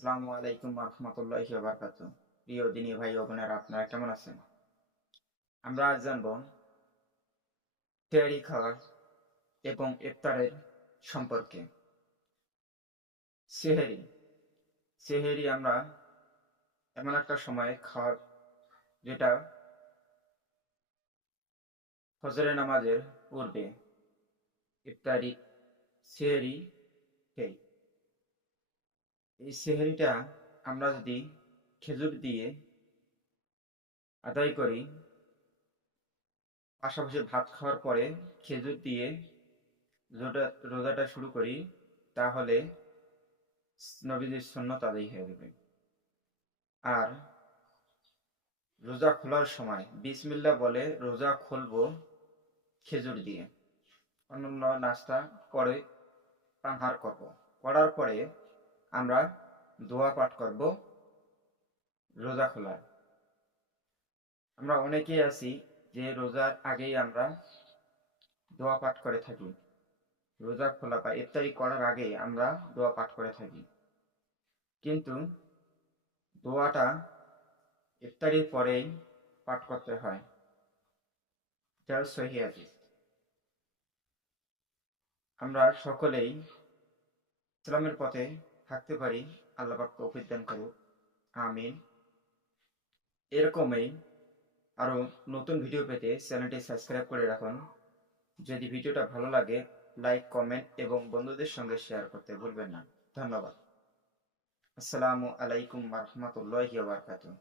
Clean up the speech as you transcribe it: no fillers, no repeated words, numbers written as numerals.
আসসালামু আলাইকুম রহমতুল্লাহি ওয়া বারাকাতুহু। প্রিয় দিনী ভাই ও বোনেরা, আপনারা কেমন আছেন? আমরা আজ জানবো সেহরি খাওয়া এবং ইফতারের সম্পর্কে। সেহরি সেহরি আমরা এমন একটা সময় খাওয়ার যেটা ফজরের নামাজের পূর্বে ইফতারি সেহরি খেই। এই সেহরিটা আমরা যদি খেজুর দিয়ে আদায় করি, পাশাপাশি ভাত খাওয়ার পরে খেজুর দিয়ে রোজাটা শুরু করি, তাহলে নবীজির সুন্নত আদায় হয়ে যাবে। আর রোজা খোলার সময় বিসমিল্লাহ বলে রোজা খুলবো খেজুর দিয়ে। অন্যান্য নাস্তা পরে পানহার করব, করার পরে আমরা দোয়া পাঠ করব রোজা খোলার। আমরা অনেকেই আছি যে রোজার আগেই আমরা দোয়া পাঠ করে থাকি। রোজা খোলা বা ইফতারি করার আগে আমরা দোয়া পাঠ করে থাকি, কিন্তু দোয়াটা ইফতারির পরেই পাঠ করতে হয়। এটা সহিহ হাদিস। আমরা সকলেই ইসলামের পথে থাকতে পারি, আল্লাহ পাক তৌফিক দান করুক, আমিন। এরকমই আরো নতুন ভিডিও পেতে চ্যানেলটি সাবস্ক্রাইব করে রাখুন। যদি ভিডিওটা ভালো লাগে, লাইক, কমেন্ট এবং বন্ধুদের সঙ্গে শেয়ার করতে ভুলবেন না। ধন্যবাদ। আসসালামু আলাইকুম রহমতুল্লাহি ওয়া বারাকাতুহু।